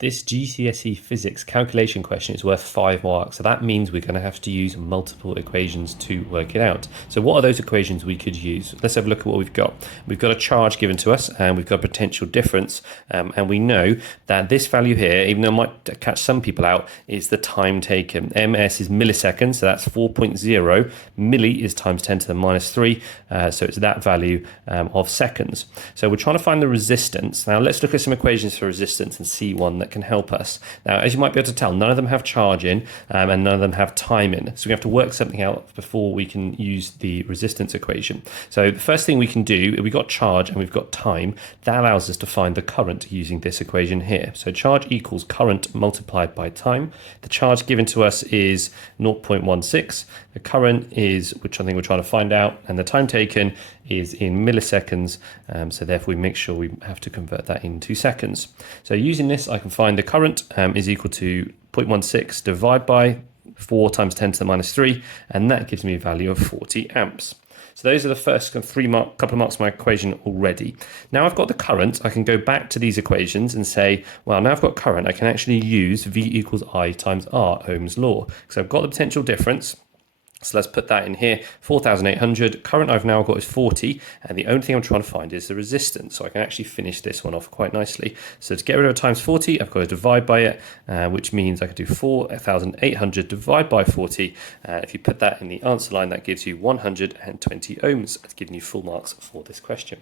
This GCSE physics calculation question is worth 5 marks, so that means we're going to have to use multiple equations to work it out. So what are those equations we could use? Let's have a look at what we've got. We've got a charge given to us, and we've got a potential difference, and we know that this value here, even though it might catch some people out, is the time taken. ms is milliseconds, so that's 4.0. Milli is times 10 to the minus 3, so it's that value of seconds. So we're trying to find the resistance. Now let's look at some equations for resistance and see one that can help us. Now, as you might be able to tell, none of them have charge in and none of them have time in. So we have to work something out before we can use the resistance equation. So the first thing we can do, we've got charge and we've got time. That allows us to find the current using this equation here. So charge equals current multiplied by time. The charge given to us is 0.16. The current is, which I think we're trying to find out, and the time taken is in milliseconds. So therefore we make sure we have to convert that into seconds. So using this, I can find the current is equal to 0.16 divided by 4 times 10 to the minus 3, and that gives me a value of 40 amps. So those are the first couple of marks of my equation already. Now I've got the current, I can go back to these equations and say, well, now I've got current, I can actually use V equals I times R, Ohm's law. So I've got the potential difference. So let's put that in here, 4,800. Current I've now got is 40, and the only thing I'm trying to find is the resistance. So I can actually finish this one off quite nicely. So to get rid of a times 40, I've got to divide by it, which means I can do 4,800 divided by 40. If you put that in the answer line, that gives you 120 ohms. That's giving you full marks for this question.